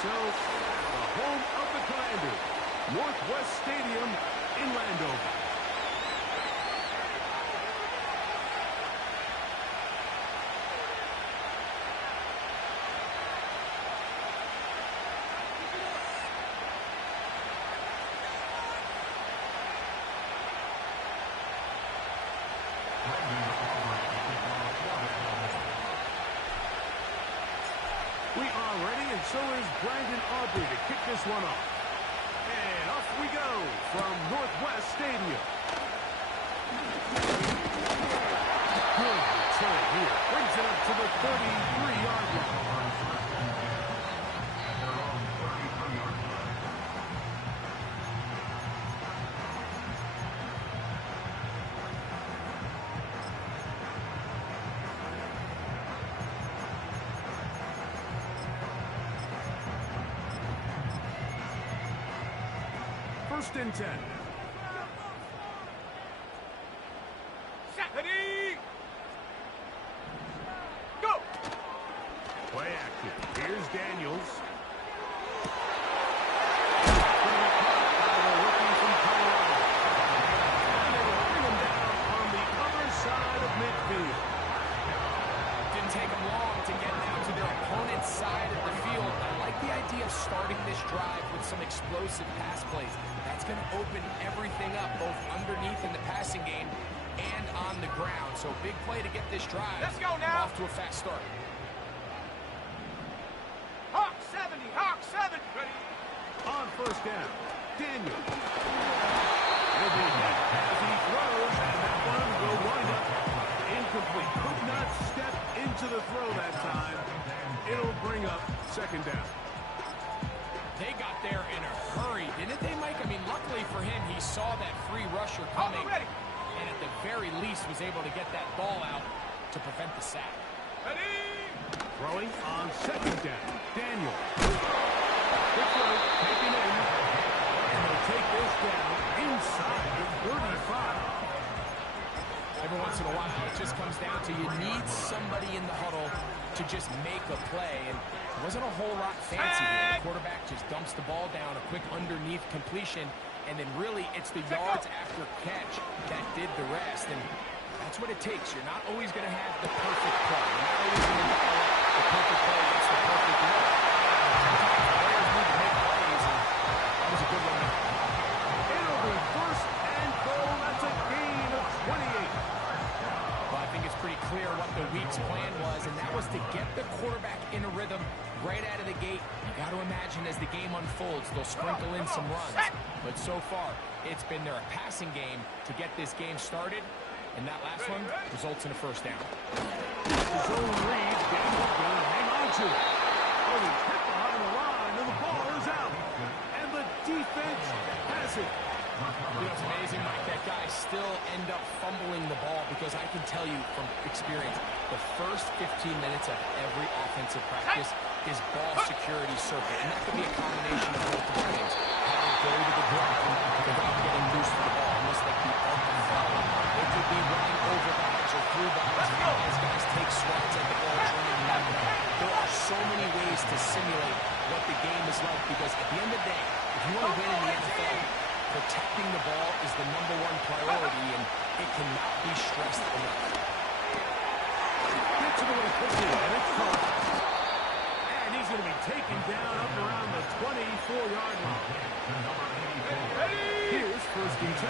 So, the home of the Commanders, Northwest Stadium in Landover. We are ready, and so is Brandon Aubrey to kick this one off. And off we go from Northwest Stadium. Good return here. Brings it up to the 33-yard line. First and 10. Ready? Go! Play action. Here's Daniels. Rookie from Colorado. And they will bring him down on the other side of midfield. Didn't take them long to get down to their opponent's side of the field. I like the idea of starting this drive with some explosive pass plays. That's going to open everything up, both underneath in the passing game and on the ground. So big play to get this drive. Let's go now. Off to a fast start. Hawk 70, Hawk 7. Ready? On first down, Daniel. He'll be hit as he throws, and that one will wind up incomplete. Could not step into the throw that time. It'll bring up second down. They got there in a hurry, didn't they, Mike? I mean, luckily for him, he saw that free rusher coming, and at the very least was able to get that ball out to prevent the sack. Ready? Throwing on second down, Daniel. Quick throw, taken in, and they'll take this down inside the 35. Every once in a while, it just comes down to you need somebody in the huddle to just make a play, and it wasn't a whole lot fancy here. The quarterback just dumps the ball down, a quick underneath completion, and then really it's the yards after catch that did the rest, and that's what it takes. You're not always going to have the perfect play. You're not always going to have the perfect play against the perfect look. Sometimes players need to make plays, and that was a good one. It'll be first and goal. That's a gain of 28. Well, I think it's pretty clear what the week's plan was, and that was to get the quarterback in a rhythm right out of the gate. You got to imagine as the game unfolds, they'll sprinkle in some runs. But so far, it's been their passing game to get this game started, and that last one results in a first down. Zone read, Daniel's going to hang on to it. Oh, he's hit behind the line, and the ball is out. And the defense has it. You know, it's amazing, Mike, that guys still end up fumbling the ball because I can tell you from experience, the first 15 minutes of every offensive practice is ball security circuit. And that could be a combination of multiple things. How they go to the ground without getting loose to the ball, almost like the arc and follow. They could be running over bags or through bags as guys take swats at the ball, turning them. There are so many ways to simulate what the game is like because at the end of the day, if you want to win in the NFL, protecting the ball is the #1 priority, and it cannot be stressed enough. Gets it away quickly, and it's caught. And he's going to be taken down up around the 24-yard line. Here's first and 10.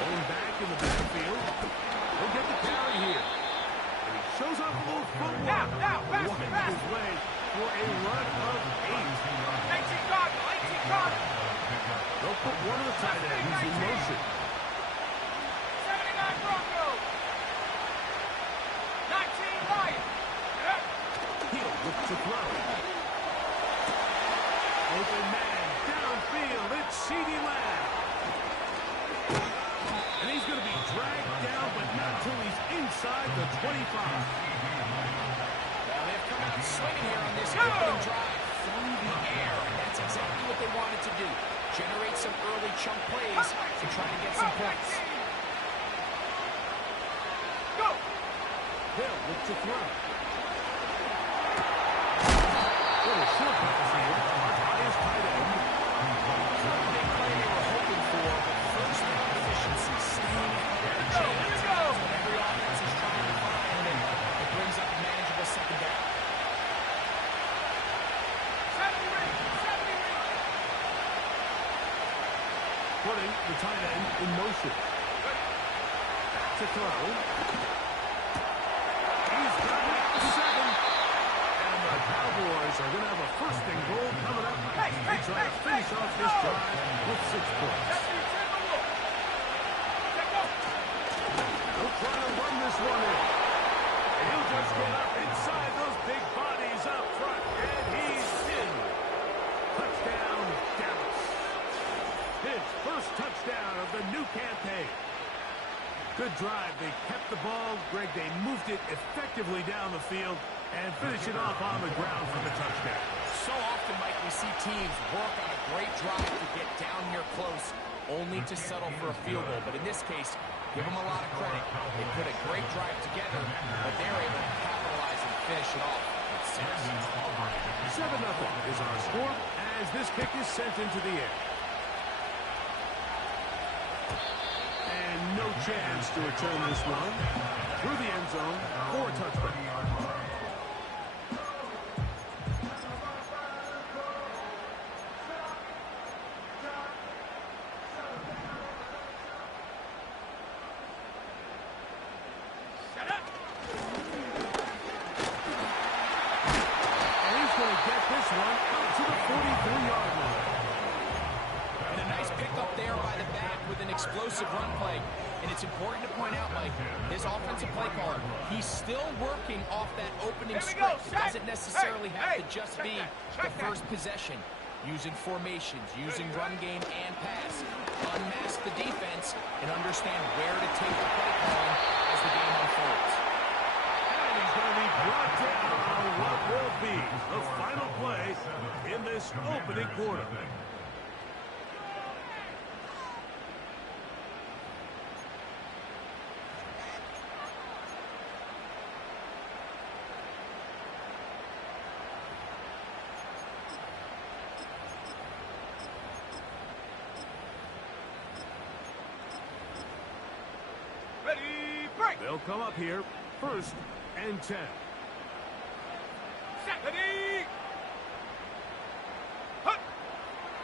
Going back in the backfield. He'll get the carry here. And he shows off a little footwork. Now, fast, Walking fast. his way for a run of 8. 18 Cardinal, 18 Cardinal. They'll put one of the tight ends in motion. 79 Broncos. 19 Lions. He'll look to throw. Open man, downfield, it's CeeDee Lamb. And he's going to be dragged down, but not till he's inside the 25. Well, they've come out swinging here on this opening drive through the air, and that's exactly what they wanted to do. Generate some early chunk plays to try to get some points. Go. He'll look to throw. Little short pass here by his tight end. Not the big play they were hoping for, but first down efficiency, staying ahead of the chains. That's what every offense is trying to find, and it brings up a manageable second down. Putting the tight end in motion. To throw. He's got it at the 7. And the Cowboys are going to have a first and goal coming up. They try to finish off this drive with 6 points. They'll try to run this one in. And he'll just get up inside those big bodies up front. And he's in. Touchdown, Dallas. His first touchdown of the new campaign. Good drive. They kept the ball. Greg, they moved it effectively down the field and finish it off on the ground for the touchdown. So often, Mike, we see teams work on a great drive to get down here close, only to settle for a field goal. But in this case, give them a lot of credit. They put a great drive together, but they're able to capitalize and finish it off with 6. 7-0 is our score as this kick is sent into the air. And no chance to return this one through the end zone for a touchback. And he's going to get this one out to the 43-yard line. And a nice pickup there by the back with an explosive run play. And it's important to point out, Mike, his offensive play caller, he's still working off that opening script. It doesn't necessarily have to just be the first possession. Using formations, using run game and pass. Unmask the defense and understand where to take the play calling as the game unfolds. And he's going to be brought down on what will be the final play in this opening quarter. They'll come up here, 1st and 10.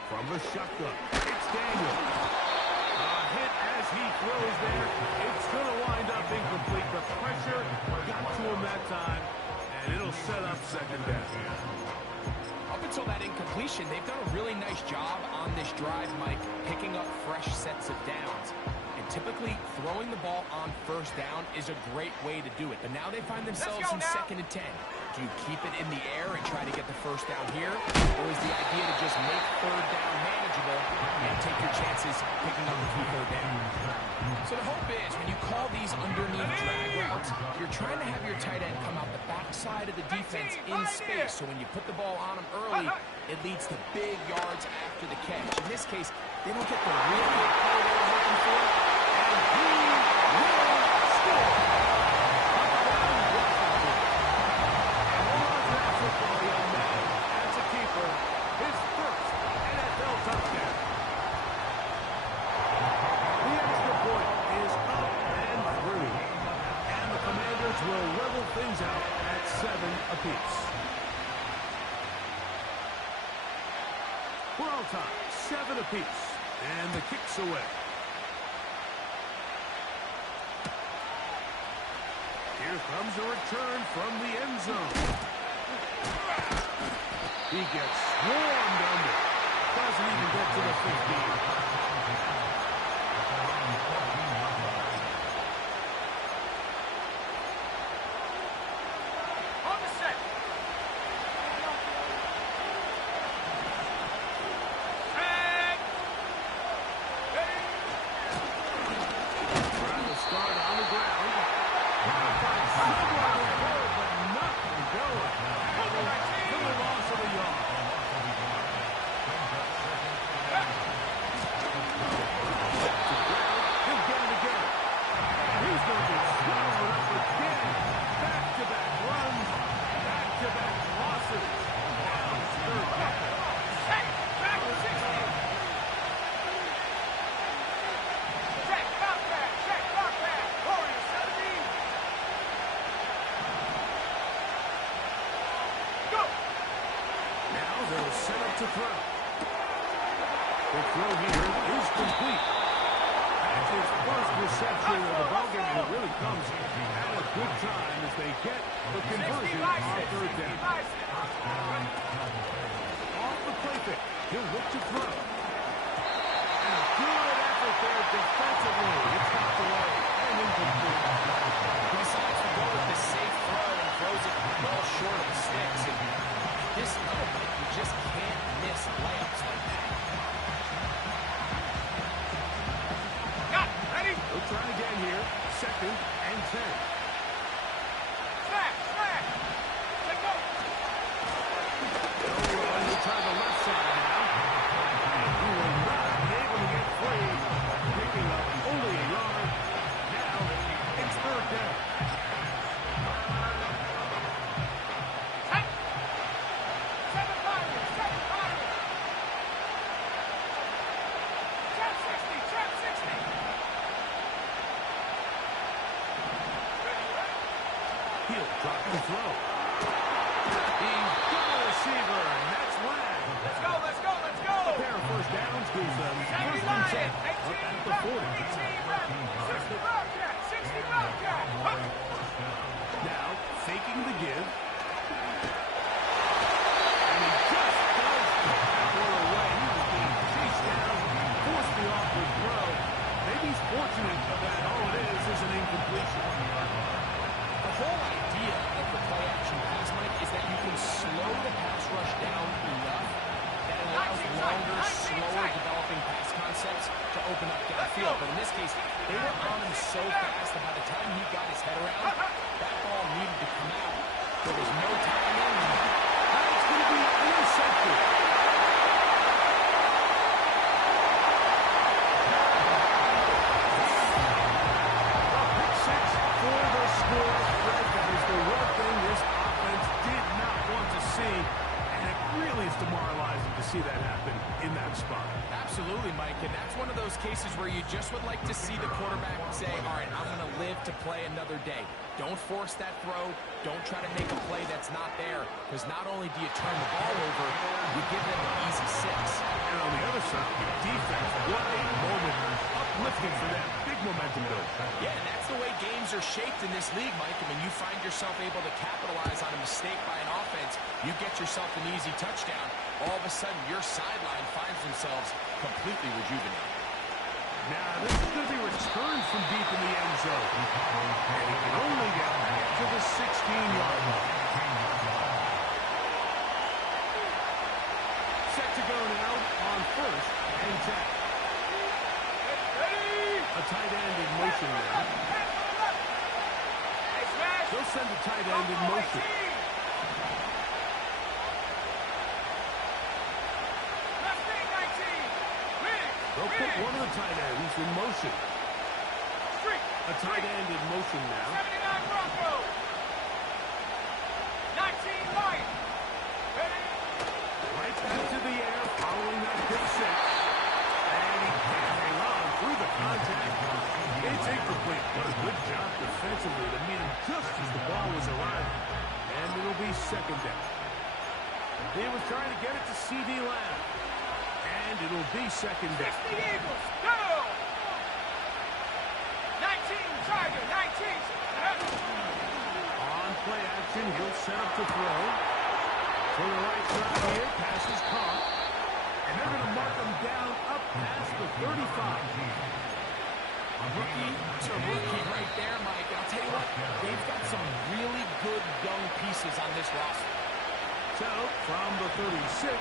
From the shotgun, it's Daniel. A hit as he throws there. It's going to wind up incomplete. The pressure got to him that time, and it'll set up 2nd down. Up until that incompletion, they've done a really nice job on this drive, Mike, picking up fresh sets of downs. And typically, throwing the ball on 1st down is a great way to do it. But now they find themselves in 2nd and 10. Do you keep it in the air and try to get the 1st down here? Or is the idea to just make 3rd down manageable and take your chances picking up a few 3rd down? So the hope is when you call these underneath drag routes, you're trying to have your tight end come out the backside of the defense in space. So when you put the ball on them early, it leads to big yards after the catch. In this case, they don't get the real big play they were hoping for. And he will score. And hold on to that football, young man. As a keeper, his 1st NFL touchdown. The extra point is up and through. And the Commanders will level things out at 7 apiece. We're all tied, 7 apiece. And the kick's away. Here comes a return from the end zone. He gets swarmed under. Doesn't even get to the 15. On the set. Trying to start on the ground. Somewhere to go, but nothing going. For the loss of a yard. to throw. The throw here is complete. That's his first reception of the ballgame, and it really comes at a good time as they get the conversion on third down. Off the play fake, he'll look to throw. And a good effort there defensively. It's knocked away and incomplete. He decides to go with the safe throw and throws it well short of the sticks. And at this level, you just can't miss layups like that. He'll try again here. 2nd and 10. Smash, smash. Let's go. He'll run. He'll try the left side now. He will not be able to get free. Picking up only a yard. Now it's 3rd down. Hey. 7-5. Trap 60, trap 60. He'll drop the throw. He's got a receiver, and that's Lamb. Let's go, let's go, let's go. A pair of first downs gives them 1st and 10 up at the 40. 60 Bobcat, 60 Bobcat. Now, faking the give. And he just does tackle away. He was being chased down, forced the awkward throw. Maybe he's fortunate that all it is an incompletion. The whole idea of the play-action pass, Mike, is that you can slow the pass rush down enough that it allows longer, slower developing pass concepts to open up downfield. But in this case, they were on him so fast that by the time he got his head around, that ball needed to come out. There was no timing. Now it's going to be intercepted. Pick 6 for the score. Fred, that is the one thing this offense did not want to see, and it really is demoralizing to see that happen in that spot. Absolutely, Mike, and that's one of those cases where you just would like to see the quarterback say, all right, I'm going to live to play another day. Don't force that throw. Don't try to make a play that's not there, because not only do you turn the ball over, you give them an easy 6. And on the other side, defense, what a moment. Uplifting for them. Big momentum build. Yeah, and that's the way games are shaped in this league, Mike. And when you find yourself able to capitalize on a mistake by an offense, you get yourself an easy touchdown. All of a sudden, your sideline finds themselves completely rejuvenated. Now, this is going to be returned from deep in the end zone. And he can only get back to the 16-yard line. Set to go now on 1st and 10. A tight end in motion now. They'll send the tight end in motion. They'll put one of the tight ends in motion. A tight end in motion now. 79 Broncos. 19 Lions. Right back to the air following that pick 6. And he can't hang on through the contact. It's incomplete. What a good job defensively to meet him just as the ball was arriving. And it'll be 2nd down. He was trying to get it to C.D. Lamb. And it'll be 2nd down. 60 Eagles. Go. 19 Tiger. 19. On play action, he'll set up to throw. To the right side here, pass is caught. And they're going to mark him down up past the 35. Rookie to rookie right there, Mike. I'll tell you what, they've got some really good young pieces on this roster. So, from the 36, it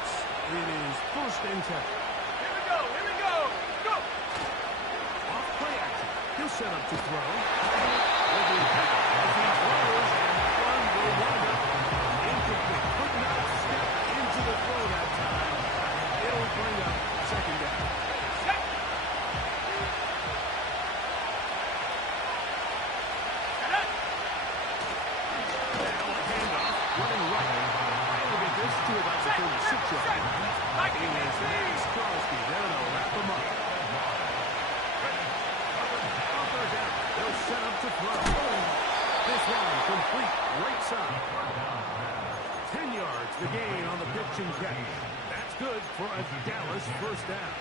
is 1st and 10. Here we go. Here we go. Go. Off play action, he'll set up to throw. Will be back as he throws, and that one will wind up incomplete. Could not step into the throw that time. It'll bring up 2nd down. Set. Now a handoff, running right. They'll get this to about the 36-yard line. It is Max Crosby there to wrap him up. On 3rd down, they'll set up to throw. This one complete, right side. 10 yards the gain on the pitch and catch. That's good. Dallas first down.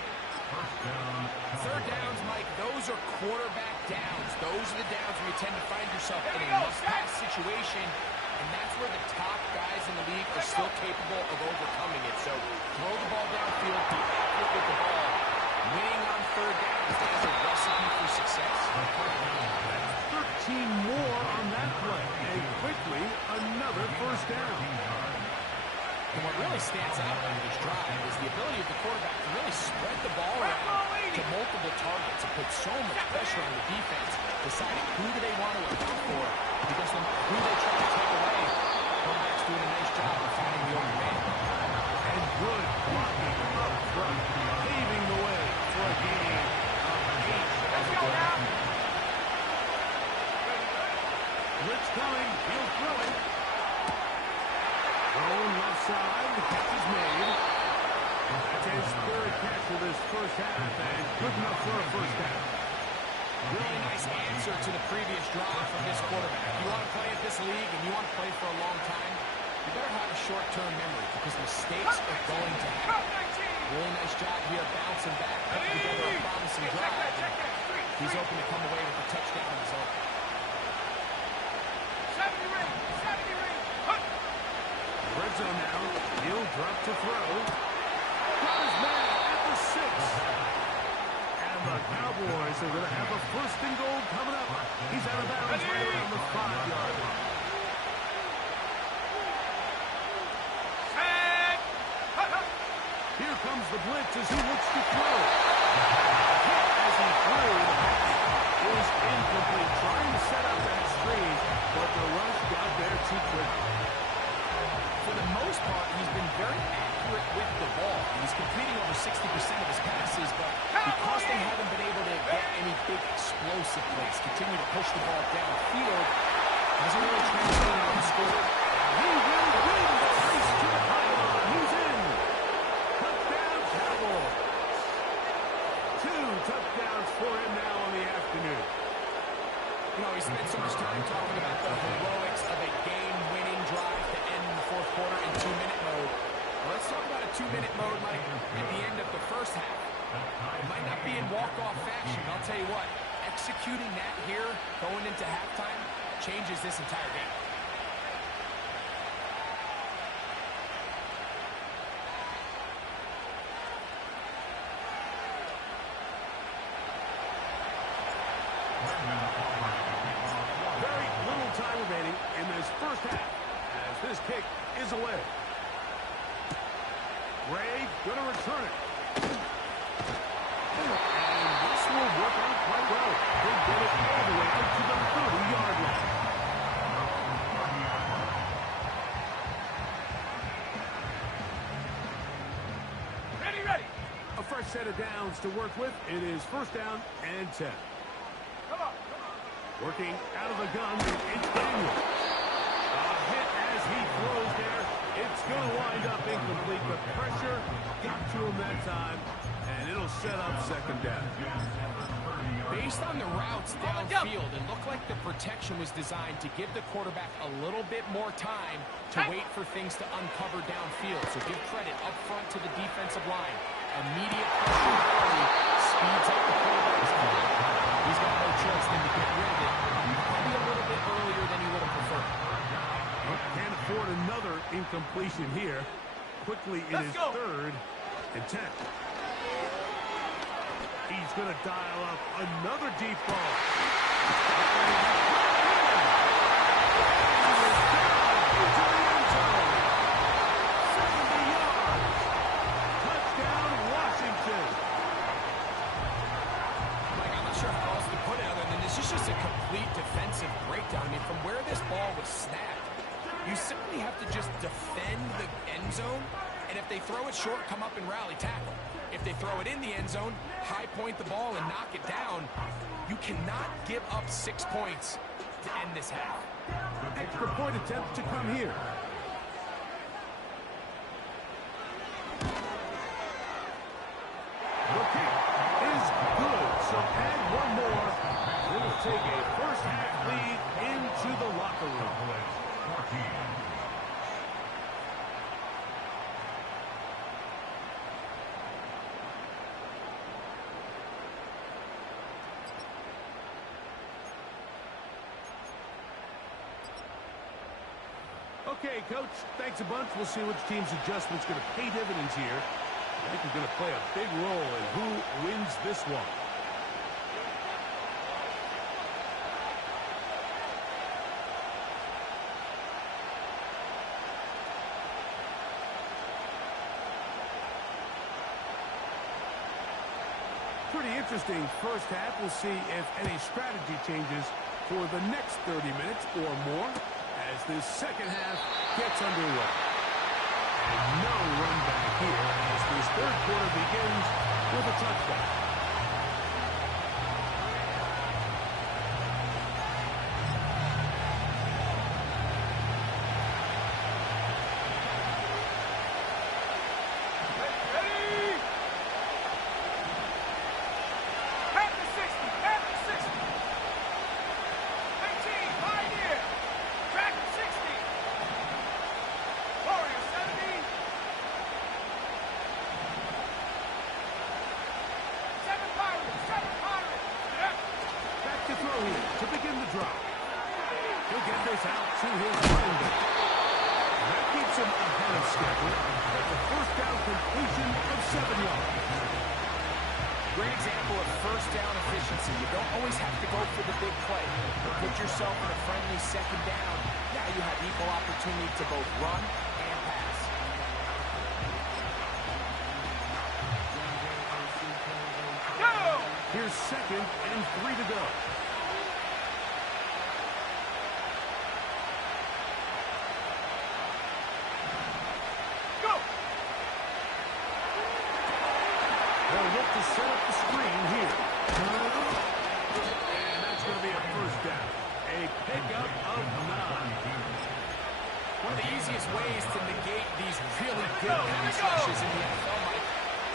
Third downs, Mike, those are quarterback downs. Those are the downs where you tend to find yourself in a must-pass situation, and that's where the top guys in the league are still capable of overcoming it. So throw the ball downfield, be accurate with the ball. Winning on third downs is a recipe for success. 13 more on that play, and quickly another first down. And what really stands out on this drive is the ability of the quarterback to really spread the ball around to multiple targets and put so much pressure on the defense, deciding who do they want to account for, because no matter who they try to take away, the quarterback's doing a nice job of finding the open man. And good blocking up front, paving the way for a gain of 8. Let's go now. Blitz coming, he'll throw it. Thrown left side, the catch is made. That's his third catch of this first half, and good enough for a first down. Really nice answer to the previous drive from this quarterback. If you want to play at this league and you want to play for a long time, you better have a short-term memory because mistakes are going to happen. Really nice job here bouncing back, putting together a promising drive. He's open to come away with a touchdown on his own. 70 ring, 70 ring. Red zone now, he'll drop to throw. Got his man at the 6. And the Cowboys are going to have a first and goal coming up. He's out of bounds right around the 5-yard line. Here comes the blitz as he looks to throw. Hit as he threw. The pass is incomplete. Trying to set up that screen, but the rush got there too quick. For the most part, he's been very accurate with the ball. He's completing over 60% of his passes, but because they haven't been able to get any big explosive plays, continue to push the ball downfield, hasn't really translated on the score. He will win the race to the pylon. He's in. Touchdown, Cowboys. 2 touchdowns for him now on the afternoon. You know, he spent so much time talking about the heroics of a game-winning drive to end in the fourth quarter in 2-minute mode. Well, let's talk about a 2-minute mode, Mike, at the end of the first half. It might not be in walk-off fashion, I'll tell you what. Executing that here, going into halftime, changes this entire game. Very little time remaining in this first half as this kick is away. Ray going to return it. And this will work out quite well. He'll get it all the way out to the 30-yard line. Ready. A fresh set of downs to work with. It is first down and 10. Come on. Working out of the gun, it's Daniel. A hit as he throws there. It's going to wind up incomplete, but pressure got to him that time, and it'll set up second down. Based on the routes downfield, it looked like the protection was designed to give the quarterback a little bit more time to wait for things to uncover downfield. So give credit up front to the defensive line. Immediate pressure early speeds up the quarterback's time. He's got no choice than to get rid of it, probably a little bit earlier than he would have preferred. Can't afford another incompletion here. Quickly, it is third and 10. He's going to dial up another deep ball. Into the end zone. 70 yards. Touchdown, Washington. Mike, I'm not sure how else to put it other than this is just a complete defensive breakdown. I mean, from where this ball was snapped, you simply have to just defend the end zone, and if they throw it short, come up and rally tackle. If they throw it in the end zone, high point the ball and knock it down. You cannot give up 6 points to end this half. Extra point attempt to come here. The kick is good, so add one more. It'll take a first half lead into the locker room. Okay, Coach, thanks a bunch. We'll see which team's adjustment's going to pay dividends here. I think we're going to play a big role in who wins this one. Pretty interesting first half. We'll see if any strategy changes for the next 30 minutes or more as this second half gets underway. And no run back here as this third quarter begins with a touchdown. To begin the drive. He'll get this out to his running back. That keeps him ahead of schedule. That's a first down completion of 7 yards. Great example of first down efficiency. You don't always have to go for the big play. Put yourself in a friendly second down. Now you have equal opportunity to both run and pass. Go! Here's 2nd and 3 to go. They'll look to set up the screen here. And that's going to be a first down. A pickup of 9. One of the easiest ways to negate these really good pass rushes in the NFL, Mike,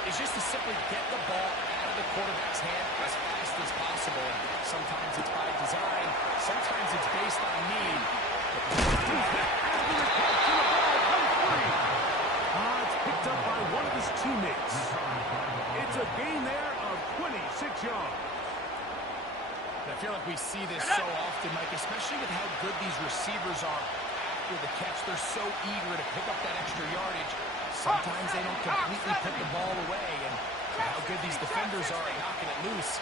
is just to simply get the ball out of the quarterback's hand as fast as possible. Sometimes it's by design. Sometimes it's based on need. It's picked up by one of his teammates. It's a gain there of 26 yards. I feel like we see this so often, Mike, especially with how good these receivers are after the catch. They're so eager to pick up that extra yardage. Sometimes they don't completely put the ball away, and how good these defenders are at knocking it loose.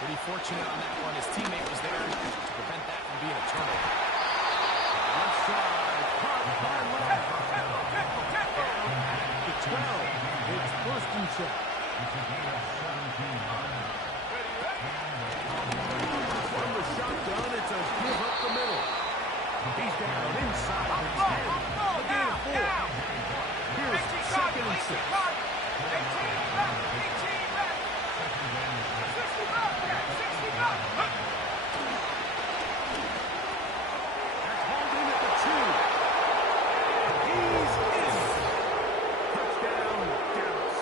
Pretty fortunate on that one. His teammate was there to prevent that from being a turnover. Left side, caught by Love. Down at the 12. It's first and 7. From the shotgun, it's a give up the middle. He's down inside his 10. A gain of 4. Here's 2nd and 6. 18 left. 18 left. 60 left. 60 left. That's hauled in at the 2. He's in. Touchdown, Dallas.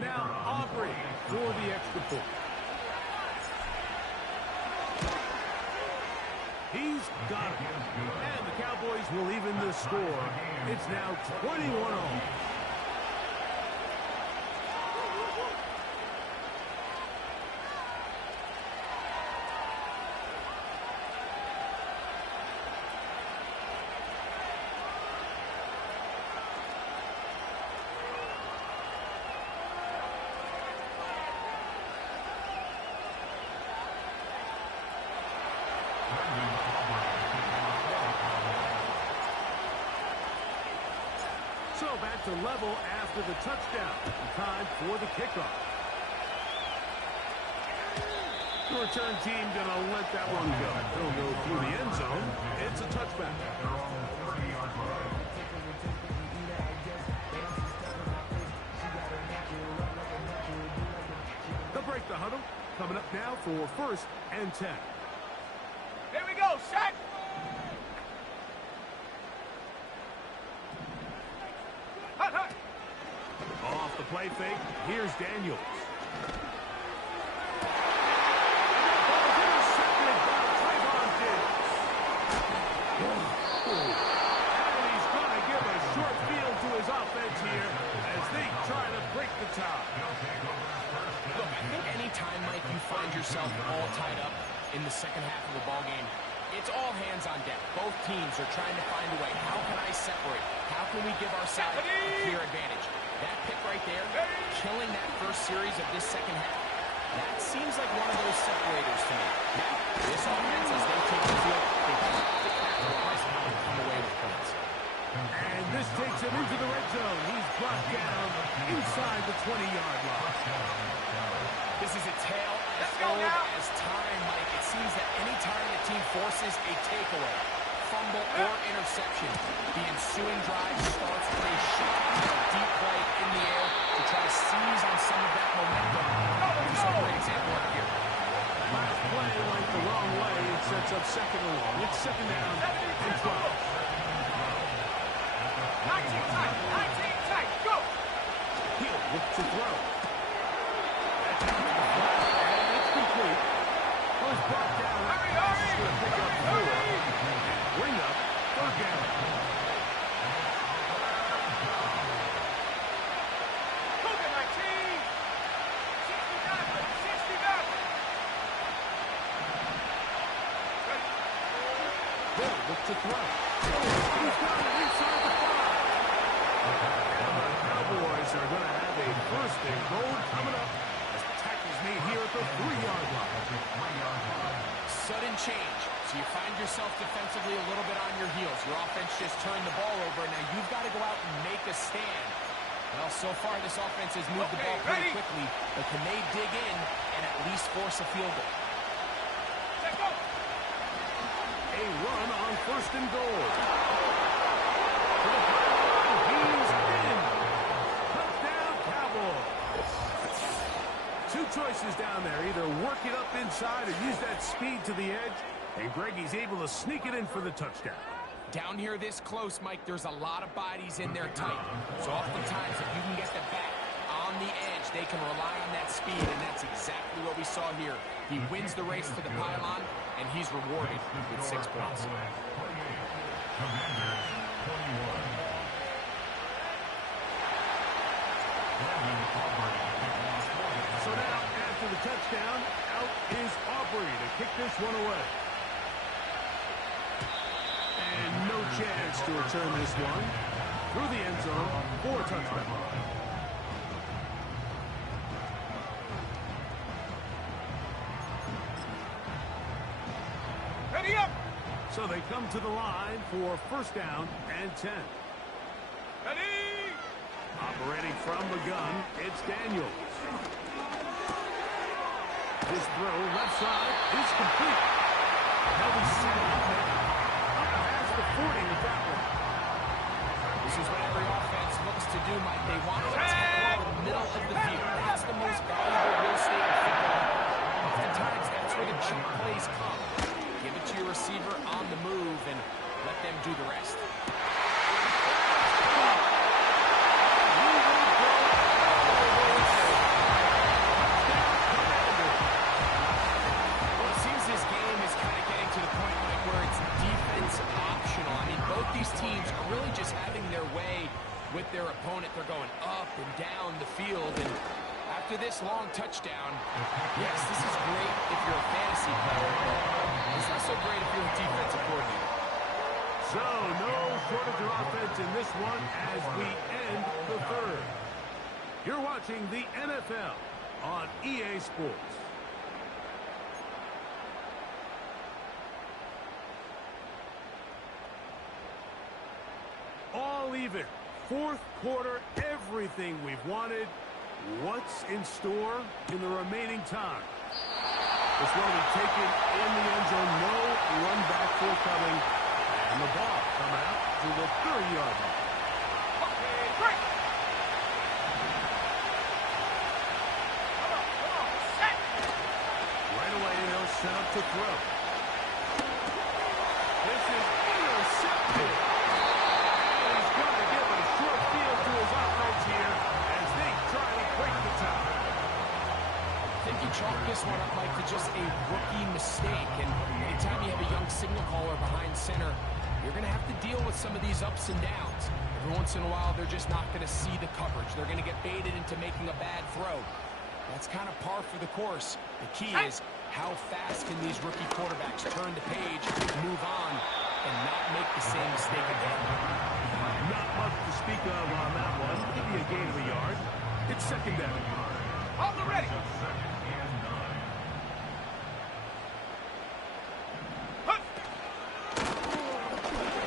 Now Aubrey for the extra point. He's got it. And the Cowboys will even the score. It's now 21-all. So back to level after the touchdown. Time for the kickoff. The return team gonna let that one go. They'll go through the end zone. It's a touchback. They'll break the huddle. Coming up now for 1st and 10. Here we go. Set. Off the play fake, here's Daniels. Ball's intercepted by Trayvon Diggs. And he's going to give a short field to his offense here as they in the second half of the ball game. It's all hands on deck. Both teams are trying to find a way. How can I separate? How can we give our side a clear advantage? That pick right there, killing that first series of this second half, that seems like one of those separators to me. Now, this offense, as they take the field, they have to capitalize and come away with points. And this takes him into the red zone. He's brought down inside the 20-yard line. This is a tale as old as time, Mike. It seems that any time the team forces a takeaway, fumble, or interception, the ensuing drive starts with a shot, a deep play in the air to try to seize on some of that momentum. Here's a great example right here. Last play went the wrong way. It sets up second and long. It's second down and 12. 19 tight, go! He'll look to throw. That's out to the flat, and it's complete. Was brought down. He's going to pick up 4 and bring up third down. Cougar 19! 69! They'll look to throw. He's got it inside the 5. And the Cowboys are going to have a first and goal coming up as the tackle's made here at the 3-yard line. Sudden change. So you find yourself defensively a little bit on your heels. Your offense just turned the ball over. Now you've got to go out and make a stand. Well, so far this offense has moved the ball pretty quickly, but can they dig in and at least force a field goal? A run on first and goal. He's in. Touchdown, Cowboys. 2 choices down there. Either work it up inside or use that speed to the edge. And Greggy's able to sneak it in for the touchdown. Down here this close, Mike, there's a lot of bodies in there tight. So oftentimes, if you can get the back on the edge, they can rely on that speed, and that's exactly what we saw here. He wins the race to the pylon, and he's rewarded with 6 points. So now, after the touchdown, out is Aubrey to kick this one away. And no chance to return this one through the end zone for a touchdown. Ready up! So they come to the line for first down and 10. Ready! Operating from the gun, it's Daniels. His throw left side is complete. He'll be set up past the 40 with that one. This is what every offense looks to do, Mike. They want to attack the middle of the field. That's the most valuable real estate in football. Oftentimes, that's where the cheap plays come. Give it to your receiver on the move and let them do the rest. Well, it seems this game is kind of getting to the point, Mike, where it's defense optional. I mean, both these teams are really just having their way with their opponent. They're going up and down the field, and after this long touchdown, yes, this is great if you're a fantasy player, but it's not so great if you're a defensive coordinator. So, no shortage of offense in this one as we end the third. You're watching the NFL on EA Sports. All even. Fourth quarter, everything we've wanted. What's in store in the remaining time? This one will be taken in the end zone. No run back forthcoming. And the ball coming out to the 30-yard line. Okay, break! Come on, set! Right away, they'll set up to throw. This is intercepted. And he's going to give a short field to his offense here as they try to break the tie. I think you chalk this one up, Mike, to just a rookie mistake. And anytime you have a young signal caller behind center, you're going to have to deal with some of these ups and downs. Every once in a while, they're just not going to see the coverage. They're going to get baited into making a bad throw. That's kind of par for the course. The key is How fast can these rookie quarterbacks turn the page, move on, and not make the same mistake again? Not much to speak of on that one. Give me a gain of a yard. It's second down. On the ready.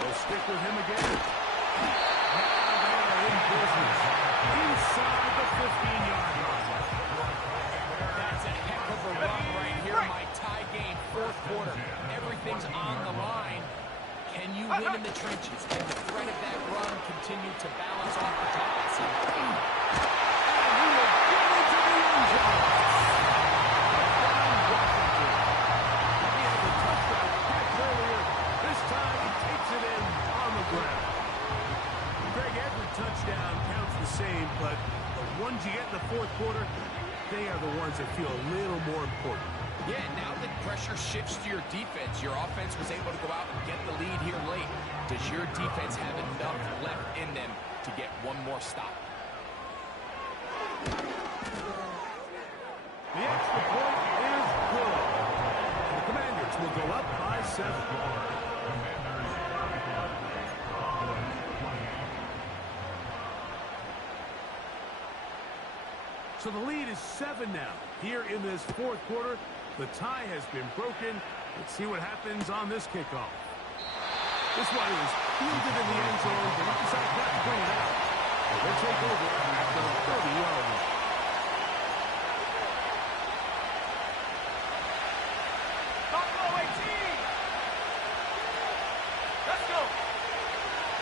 They'll stick with him again. Now they are in business. Inside the 15-yard line. That's a heck of a run right here, my tie game, fourth quarter. Everything's on the line. Can you win in the trenches? Can the threat of that run continue to balance off the pass? And he will get into the end zone. Touchdown, Washington. He had the touchdown catch earlier. This time he takes it in on the ground. Greg, every touchdown counts the same, but the ones you get in the fourth quarter, they are the ones that feel a little more important. Yeah, now that pressure shifts to your defense, your offense was able to go out and get the lead here late. Does your defense have enough left in them to get one more stop? The extra point is good. The Commanders will go up by 7. So the lead is 7 now. Here in this fourth quarter, the tie has been broken. Let's see what happens on this kickoff. This one is fielded in the end zone, but he decides not to bring it out. So they take over at the 30-yard line. Buffalo 18. Let's go.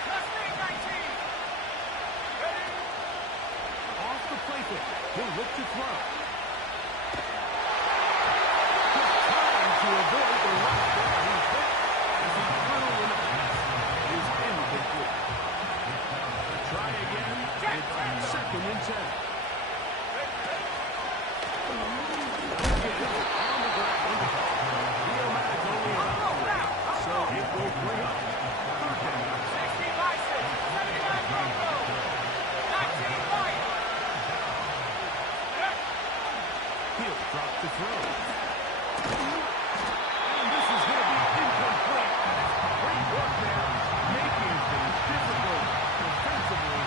Let's make 19. Ready? Off the play fake. He'll look to throw. Trying to avoid the rush there. He's hit as he threw in the pass. Is incomplete. Try again. It's second and 10. Again, on the ground. Leo Mack only around, so it will bring up third down. 60 by 6. 79 Buffalo. 19 by. He'll drop the throw. And this is going to be incomplete. Great work there, making things difficult defensively.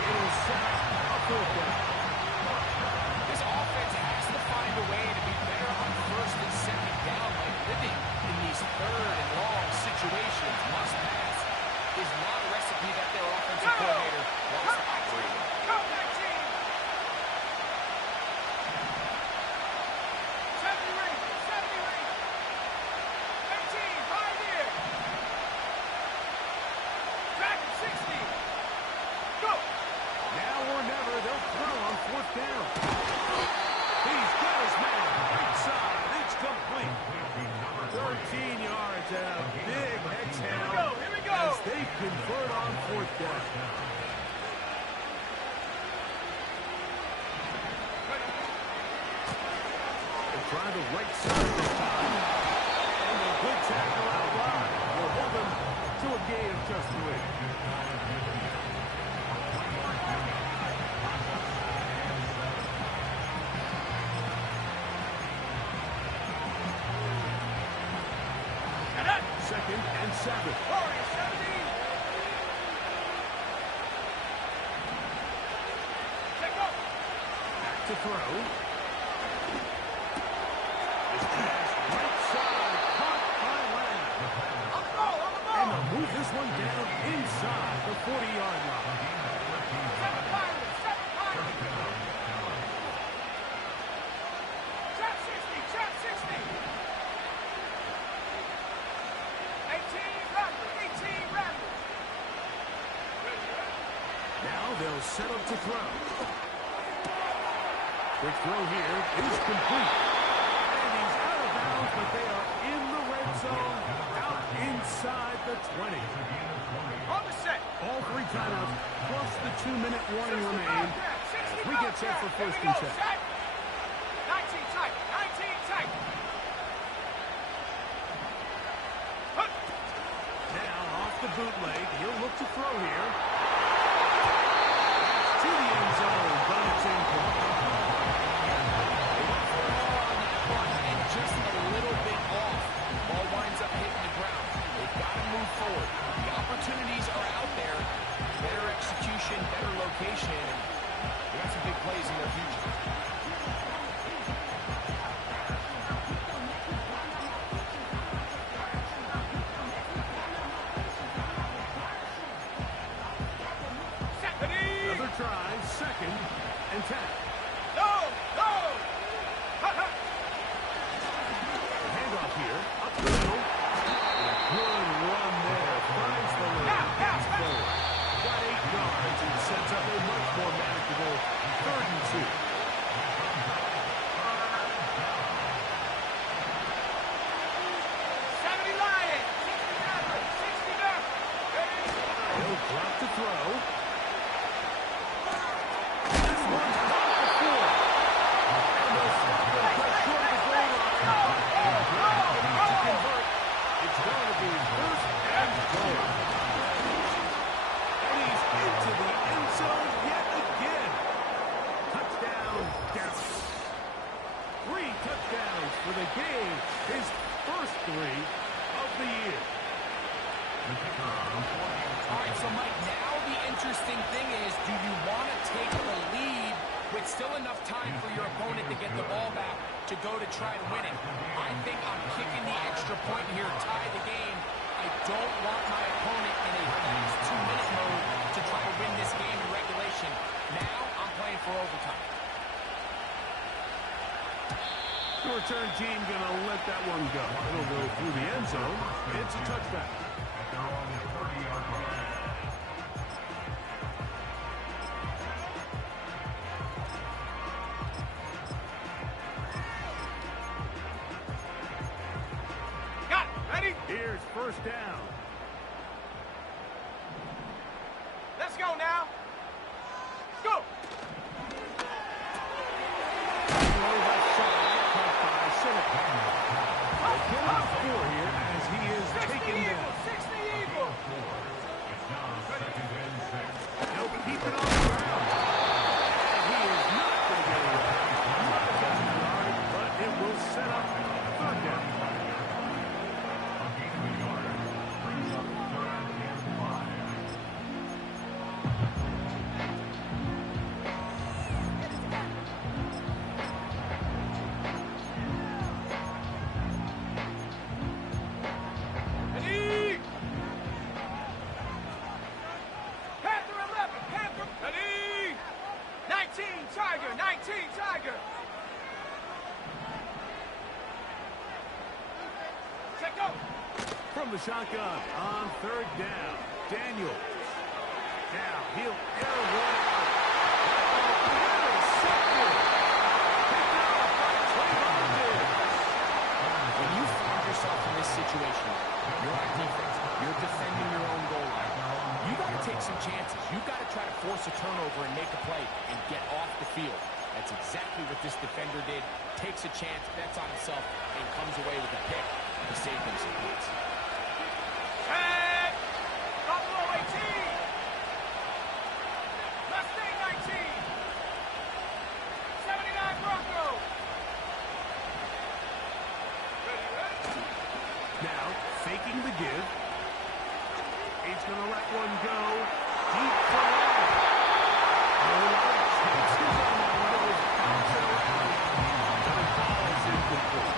It'll set up a fourth down. This offense has to find a way to be better on first and second down, like living in these third and long situations. Must pass is not a recipe that their offensive coordinator wants to operate in. Go 19. 70 Rangers. 70 Rangers. 18. Pioneer. Dragon 60. Go. Now or never, they'll throw on fourth down. He's got his man right side. It's complete. 13 yards and a big exhale Here we go. as they convert on fourth down. They try the right side this time. And a good tackle out wide will hold them to a gain of just 3. Second and 7. Warriors 70. Check up. Back to throw. This pass right side caught by Lamb. On the ball. On the ball. And they'll move this one down inside the 40-yard line. 7 Pirates. 7 Pirates. Trap 60. Trap 60. 18 Randall. 18 Randall. Now they'll set up to throw. Quick throw here is complete. And he's out of bounds, but they are in the red zone, out inside the 20. On the set. All 3 timeouts, plus the 2-minute warning remain. We get set for first and 10. 19 tight. 19 tight. Now off the bootleg, he'll look to throw here. To the end zone, but it's incomplete. And just a of the year. All right, so Mike, now the interesting thing is, do you want to take the lead with still enough time for your opponent to get the ball back to go to try to win it? I think I'm kicking the extra point here, tie the game. I don't want my opponent in a fast 2-minute mode to try to win this game in regulation. Now I'm playing for overtime. The return team going to let that one go. It'll go through the end zone. It's a touchback. They're on the 30-yard line. Got it. Ready? Here's first down. Let's go now. Go. Here as he is taken down. 60 Eagles. It's now second and 6. They'll keep it on the ground. And he is not going to get away. Not a yard, but it will set up third down. A gain of a yard brings up 3rd and 5. Ready? Panther 11. Panther. Ready? 19 Tiger. 19 Tiger. Check go. From the shotgun on third down. Daniels. Now he'll air one out. Intercepted. Picked off by Trayvon Diggs. When you find yourself in this situation, you're on defense, you're defending your own goal line, you got to take some chances. You got to try to force a turnover and make a play and get off the field. That's exactly what this defender did. Takes a chance, bets on himself, and comes away with a pick to save them some points. Set. Buffalo 18. Mustang 19. 79 Broncos. Ready, ready? Now faking the give. He's going to let one go. Deep for one. A lot of chances on that one. It was bouncing around. But it falls incomplete.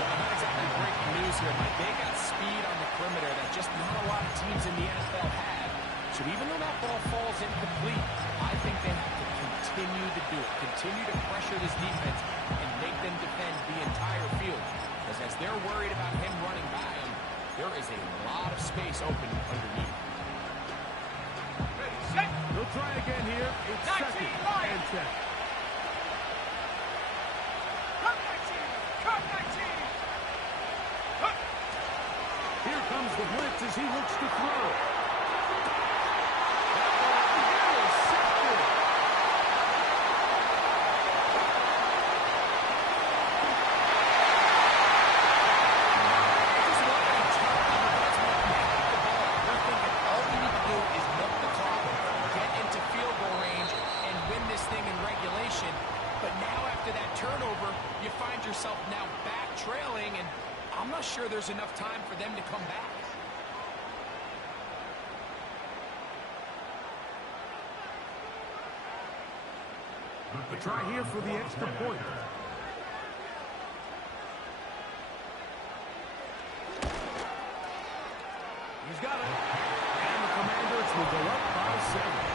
Well, not exactly breaking news here, Mike. They got speed on the perimeter that just not a lot of teams in the NFL have. So even though that ball falls incomplete, I think they have to continue to do it. Continue to pressure this defense and make them defend the entire field. Because as they're worried about him running by them, there is a lot of space open underneath. Ready, set. They'll try again here. It's 19, second Lions. and 10. Cut 19. Cut 19. Cut. Here comes the blitz as he looks to throw. Now back trailing, and I'm not sure there's enough time for them to come back. A try here for the extra point. He's got it. And the Commanders will go up by 7.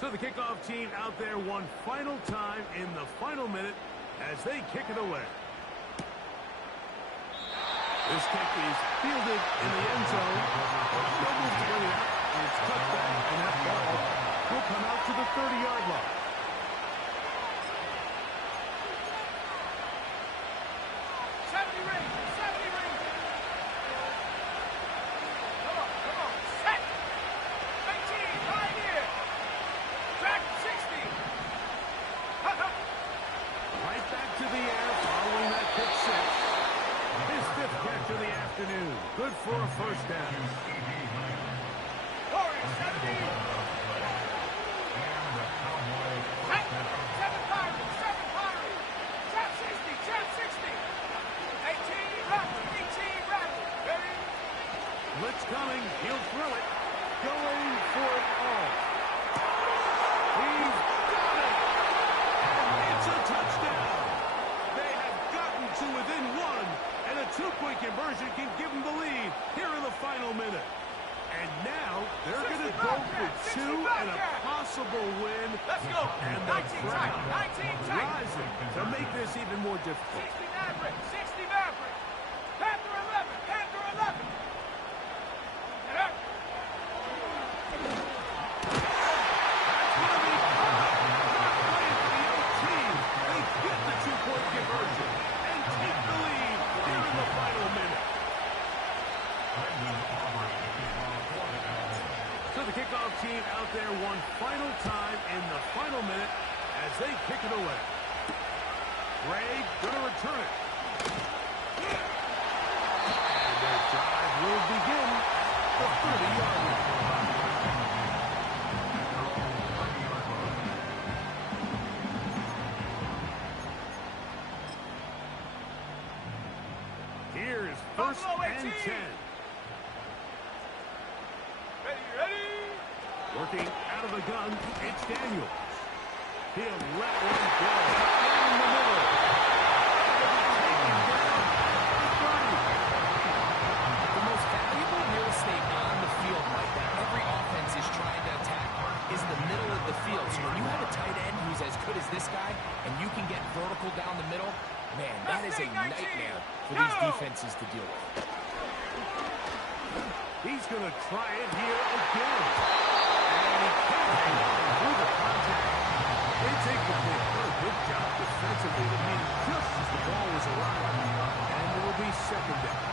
So the kickoff team out there one final time in the final minute as they kick it away. This kick is fielded in the end zone. No move to bring it out, and it's touchback, and that ball will come out to the 30-yard line. Good for a first down. go for two and a possible win. Let's go. And the 19 tight. crowd 19 tight. rising to make this even more difficult. 60 Maverick. 60 Maverick. Panther 11. Panther 11. Get up. That's going to be caught. Not playing for the old team. They get the two-point conversion and take the lead here in the final minute. So the kickoff team out there one final time in the final minute as they kick it away. Gray going to return it. And their drive will begin at the 30-yard line. Here's first Buffalo and 18. 10. Ready. Working out of the gun, it's Daniels. He'll let one go. Down the middle. Taken down. The most valuable real estate on the field, Mike, that every offense is trying to attack is the middle of the field. So when you have a tight end who's as good as this guy and you can get vertical down the middle, man, that is a nightmare for these defenses to deal with. He's going to try it here again. And he can't hang on through the contact. It's incomplete. What a good job defensively to meet just as the ball was arriving. And it will be second down.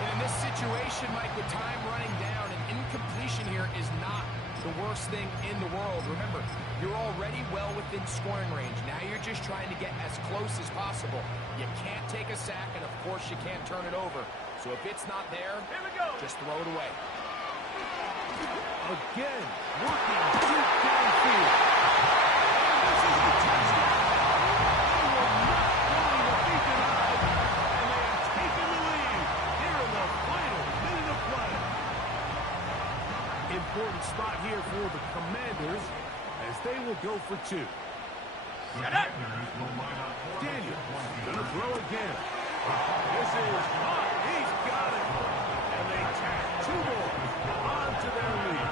And in this situation, Mike, with time running down, an incompletion here is not the worst thing in the world. Remember, you're already well within scoring range. Now you're just trying to get as close as possible. You can't take a sack, and of course you can't turn it over. So if it's not there, Here we go. just throw it away. Again, working deep downfield. And this is a touchdown. They were not going to be denied. And they have taken the lead here in the final minute of play. Important spot here for the Commanders as they will go for two. Daniels gonna throw again. This is hot. He's got it. And they tack two more onto their lead.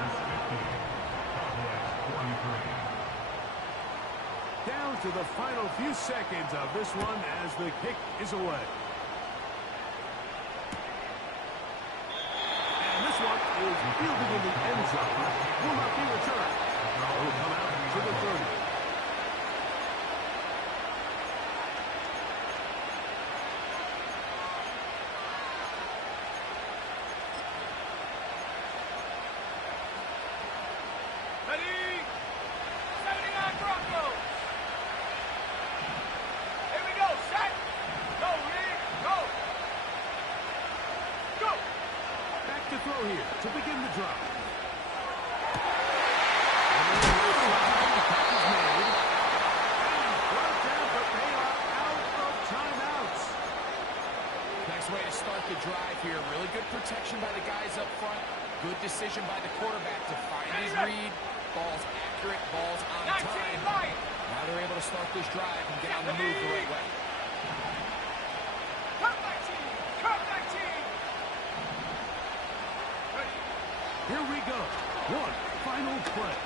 Down to the final few seconds of this one as the kick is away. And this one is fielded in the end zone. Will not be returned. It will come out to the 30. Ready. 79 Broncos. Here we go. Set. Go, Reed. Go. Go. Back to throw here to begin the drive. Nice way to start the drive here. Really good protection by the guys up front. Good decision by the quarterback to find his read. Ball's accurate, ball's on 19 time. Lions. Now they're able to start this drive and get on the move the right way. Cut 19. Cut 19. Ready. Here we go. One final play.